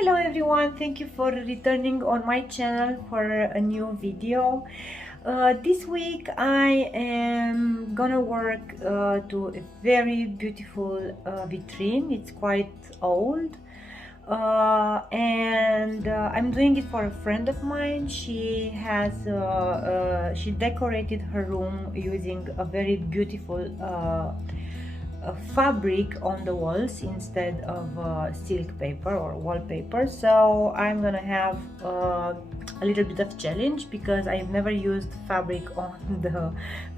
Hello everyone, thank you for returning on my channel for a new video. This week I am gonna work to a very beautiful vitrine. It's quite old and I'm doing it for a friend of mine. She has she decorated her room using a very beautiful fabric on the walls instead of silk paper or wallpaper. So I'm gonna have a little bit of challenge because I've never used fabric on the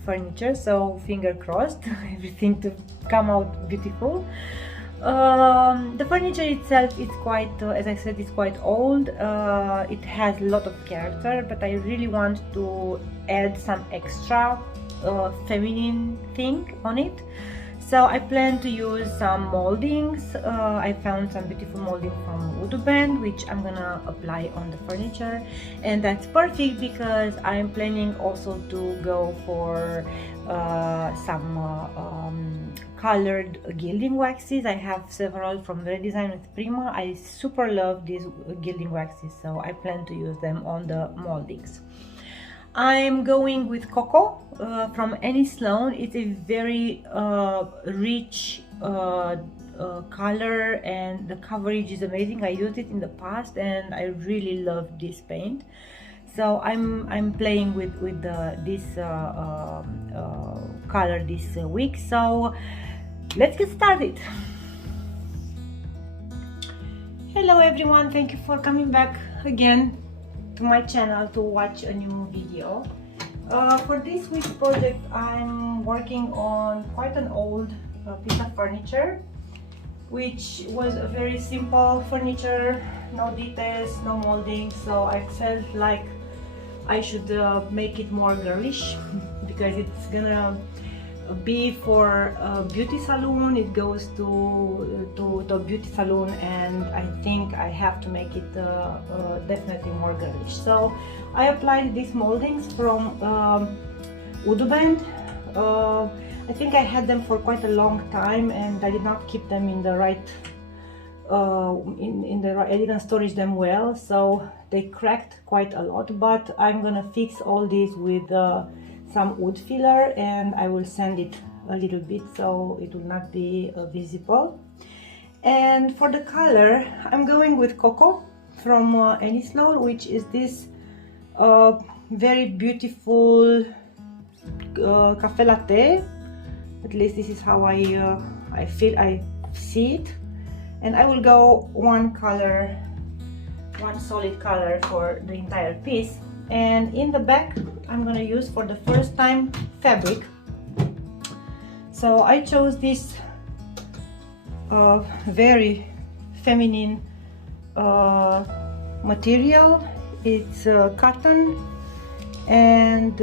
furniture, so finger crossed everything to come out beautiful. The furniture itself is quite as I said, it's quite old. It has a lot of character, but I really want to add some extra feminine thing on it. So I plan to use some moldings. I found some beautiful molding from Wood Band, which I'm gonna apply on the furniture, and that's perfect because I'm planning also to go for some colored gilding waxes. I have several from Redesign with Prima. I super love these gilding waxes, so I plan to use them on the moldings. I'm going with Cocoa from Sloan. It's a very rich color, and the coverage is amazing. I used it in the past and I really love this paint. So I'm playing with this color this week. So let's get started. Hello everyone, thank you for coming back again to my channel to watch a new video. For this week's project I'm working on quite an old piece of furniture, which was a very simple furniture, no details, no molding, so I felt like I should make it more girlish because it's gonna be for a beauty salon. It goes to the beauty salon, and I think I have to make it definitely more girlish. So I applied these moldings from Wood Band. I think I had them for quite a long time and I did not keep them in the right I didn't storage them well, so they cracked quite a lot, but I'm gonna fix all these with some wood filler, and I will sand it a little bit so it will not be visible. And for the color I'm going with Cocoa from Sloan, which is this very beautiful cafe latte. At least this is how I see it. And I will go one solid color for the entire piece. And in the back I'm gonna use for the first time fabric. So I chose this very feminine material. It's cotton, and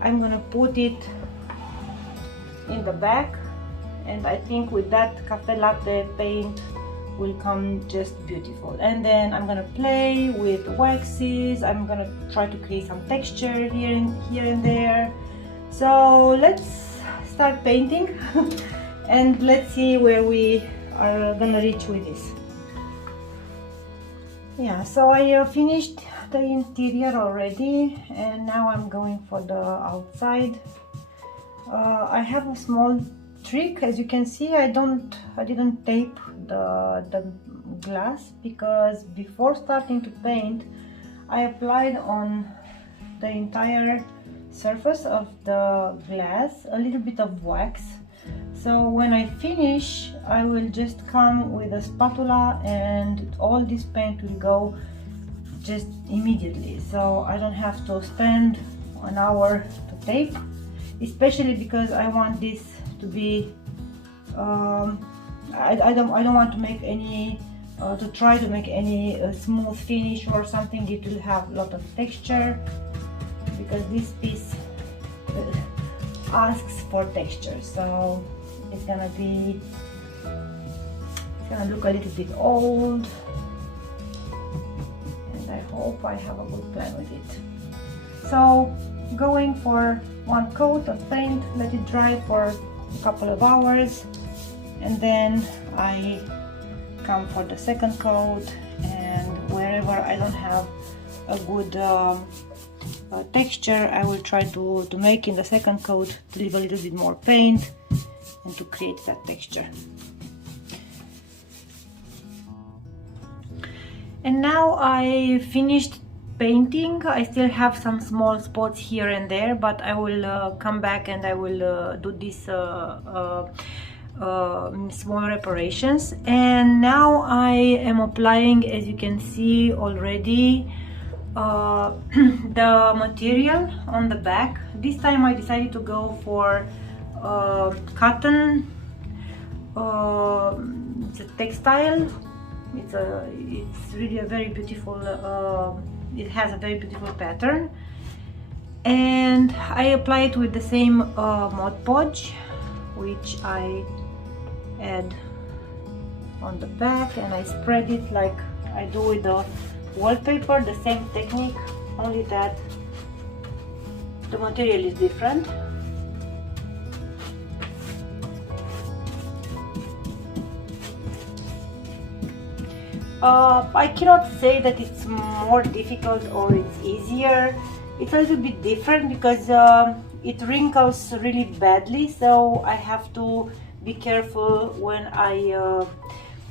I'm gonna put it in the back, and I think with that cafe latte paint will come just beautiful. And then I'm gonna play with waxes. I'm gonna try to create some texture here and there. So let's start painting and let's see where we are gonna reach with this. Yeah, so I finished the interior already, and now I'm going for the outside. I have a small trick. As you can see, I didn't tape the glass, because before starting to paint I applied on the entire surface of the glass a little bit of wax. So when I finish I will just come with a spatula and all this paint will go just immediately, so I don't have to spend an hour to tape, especially because I want this to be I don't want to make any try to make any smooth finish or something. It will have a lot of texture because this piece asks for texture, so it's gonna look a little bit old, and I hope I have a good plan with it. So going for one coat of paint, let it dry for a couple of hours, and then I come for the second coat and I don't have a good texture, I will try to make in the second coat, to leave a little bit more paint and to create that texture. And now I finished painting. I still have some small spots here and there, but I will come back and I will do this small reparations. And now I am applying, as you can see already, the material on the back. This time I decided to go for cotton. It's a textile. It's really a very beautiful, it has a very beautiful pattern, and I apply it with the same Mod Podge, which I add on the back, and I spread it like I do with the wallpaper, the same technique, only that the material is different. I cannot say that it's more difficult or it's easier. It's a little bit different because it wrinkles really badly, so I have to be careful when I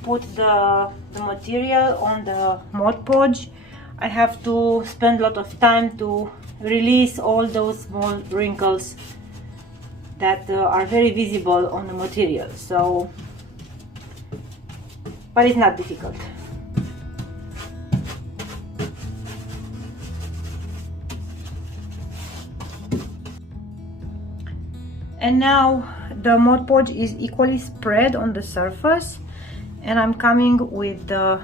put the material on the Mod Podge. I have to spend a lot of time to release all those small wrinkles that are very visible on the material. So, but it's not difficult. And now the Mod Podge is equally spread on the surface, and I'm coming with the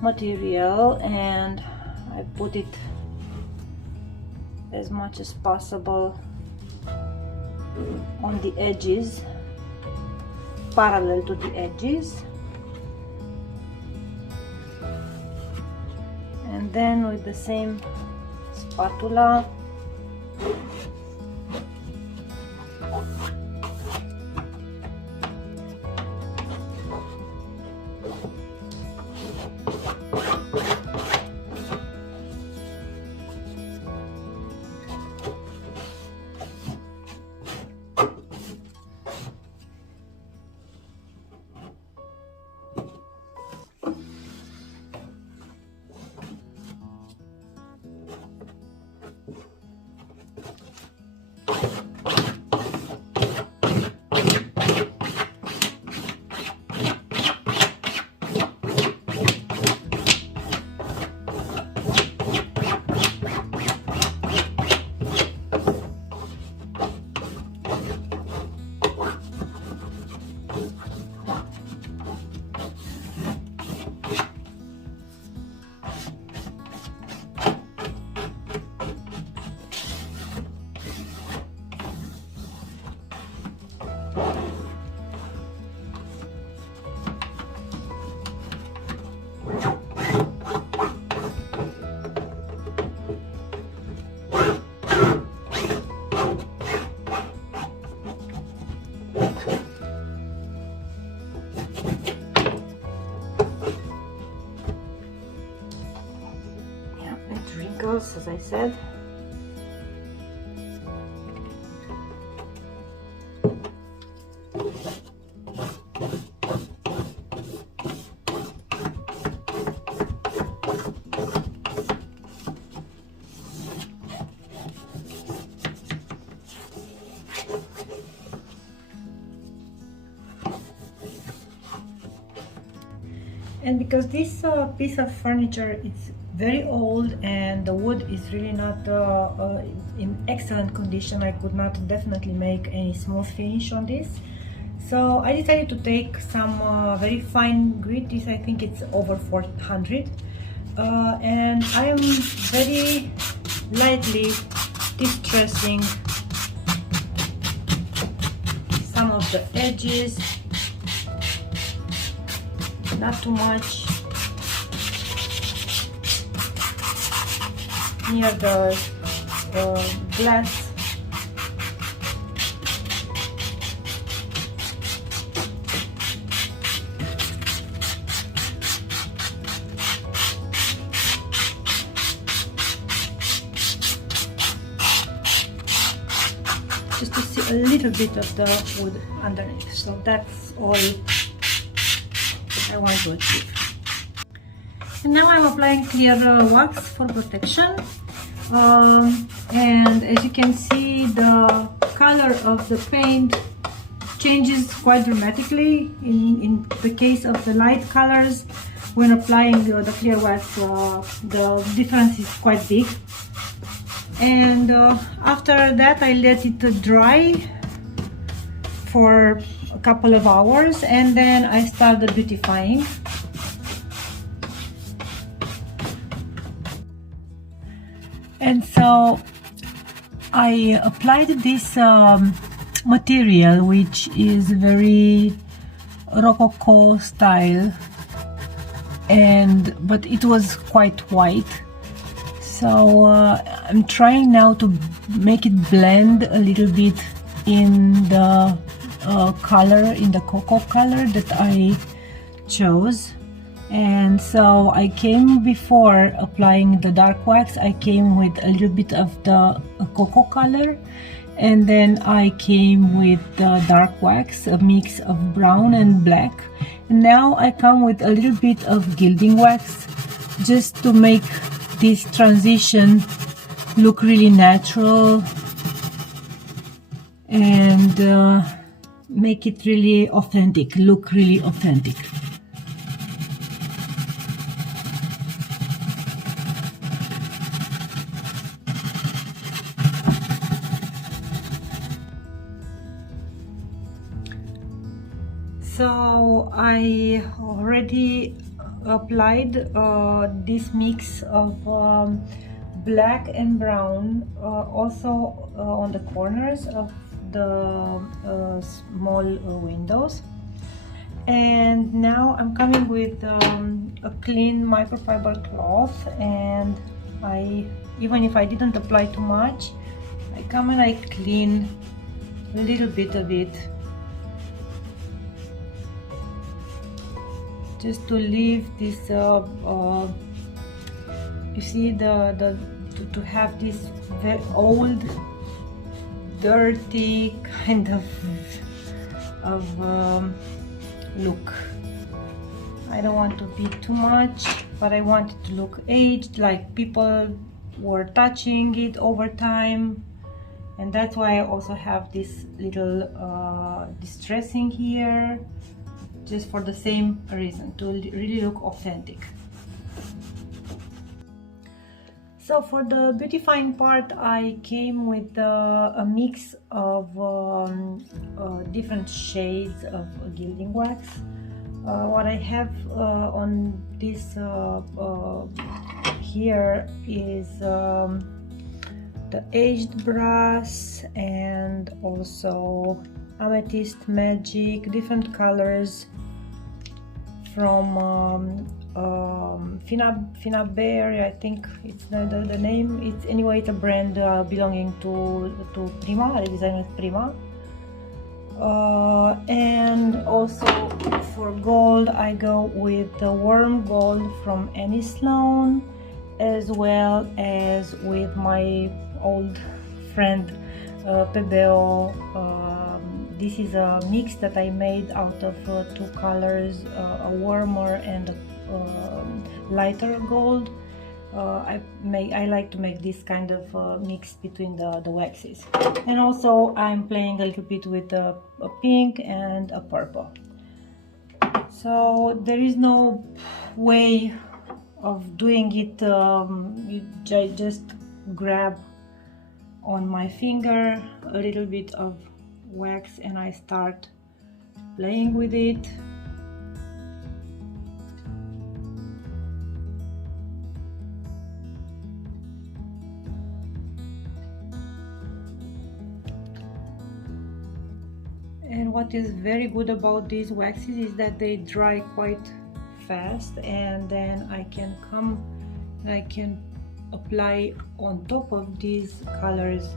material and I put it as much as possible on the edges, parallel to the edges, and then with the same spatula as I said. And because this piece of furniture is very old and the wood is really not in excellent condition, I could not definitely make any smooth finish on this. So I decided to take some very fine grit. This, I think it's over 400, and I am very lightly distressing some of the edges, not too much, near the glass. a little bit of the wood underneath. So that's all I want to achieve. And now I'm applying clear wax for protection. And as you can see, the color of the paint changes quite dramatically. In the case of the light colors, when applying the clear wax, the difference is quite big. And after that, I let it dry for a couple of hours, and then I start the beautifying. And so I applied this material, which is very Rococo style, but it was quite white. So I'm trying now to make it blend a little bit in the color, in the cocoa color that I chose. And so I came, before applying the dark wax, I came with a little bit of the cocoa color, and then I came with the dark wax, a mix of brown and black. And now I come with a little bit of gilding wax, just to make this transition look really natural and make it really authentic, look really authentic. So I already applied this mix of black and brown also on the corners of the small windows. And now I'm coming with a clean microfiber cloth, and even if I didn't apply too much, I come and I clean a little bit of it, just to leave this you see, to have this very old, dirty kind of look. I don't want to be too much, but I want it to look aged, like people were touching it over time. And that's why I also have this little distressing here, just for the same reason, to really look authentic. So for the beautifying part, I came with a mix of different shades of gilding wax. What I have on this here is the aged brass, and also amethyst magic, different colors from Finaberry, I think it's the name. It's anyway, it's a brand belonging to Prima, designed with Prima. And also for gold, I go with the warm gold from any Sloan, as well as with my old friend Pebeo. This is a mix that I made out of two colors, a warmer and a lighter gold. I like to make this kind of mix between the waxes. And also I'm playing a little bit with a pink and a purple. So there is no way of doing it. I just grab on my finger a little bit of wax and I start playing with it. And what is very good about these waxes is that they dry quite fast, and then I can come and I can apply on top of these colors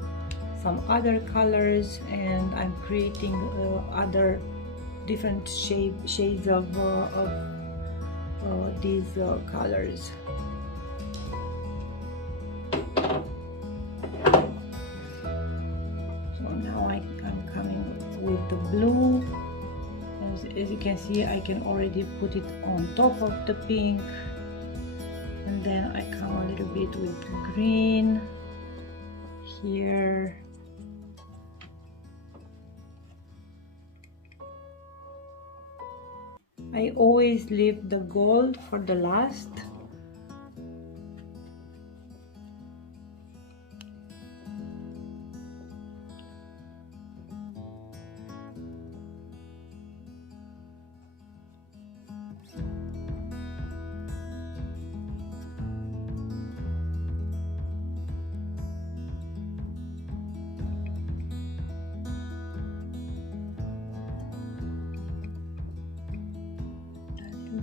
some other colors, and I'm creating other different shades of these colors. So now I'm blue. As you can see, I can already put it on top of the pink, and then I come a little bit with green here. I always leave the gold for the last.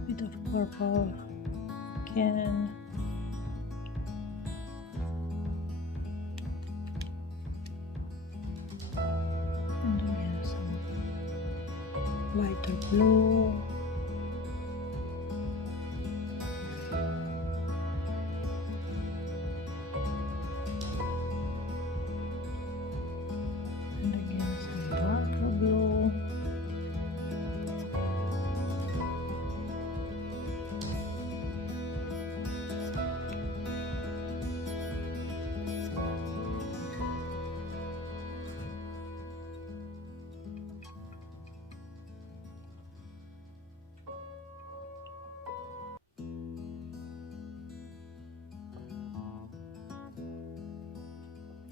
Bit of purple again, and again some lighter blue, and again some darker blue.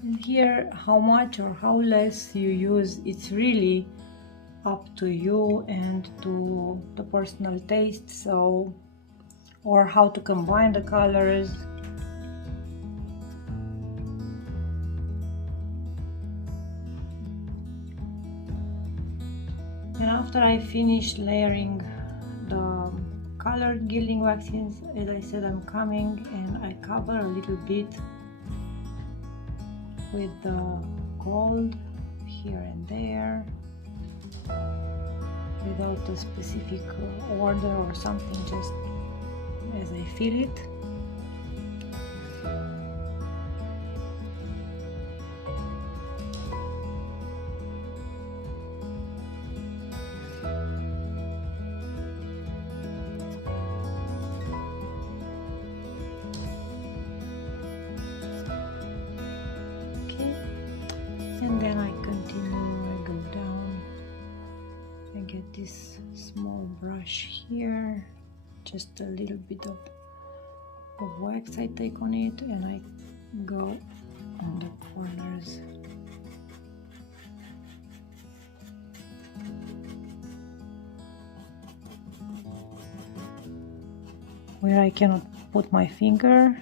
And here, how much or how less you use, it's really up to you and to the personal taste, so, or how to combine the colors. And after I finish layering the colored gilding waxes, as I said, I'm coming and I cover a little bit with the gold here and there, without a specific order or something, just as I feel it. And then I continue, I go down, I get this small brush here, just a little bit of wax I take on it, and I go on the corners. Where I cannot put my finger.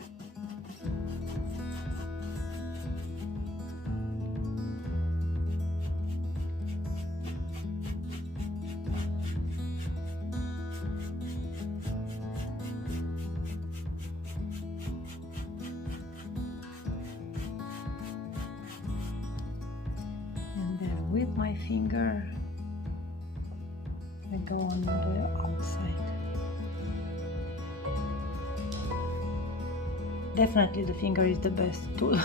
With my finger, I go on the outside. Definitely the finger is the best tool.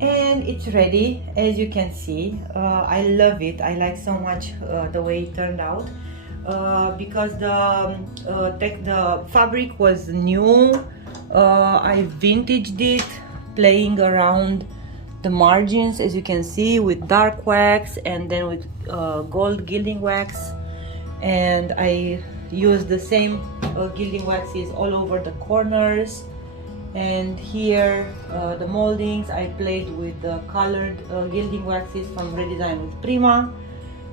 And it's ready, as you can see. I love it. I like so much the way it turned out, because the fabric was new. I vintaged it, playing around the margins, as you can see, with dark wax and then with gold gilding wax, and I used the same gilding waxes all over the corners. And here the moldings, I played with the colored gilding waxes from Redesign with Prima.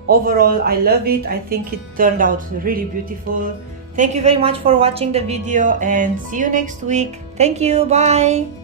Overall, I love it. I think it turned out really beautiful. Thank you very much for watching the video and see you next week. Thank you. Bye.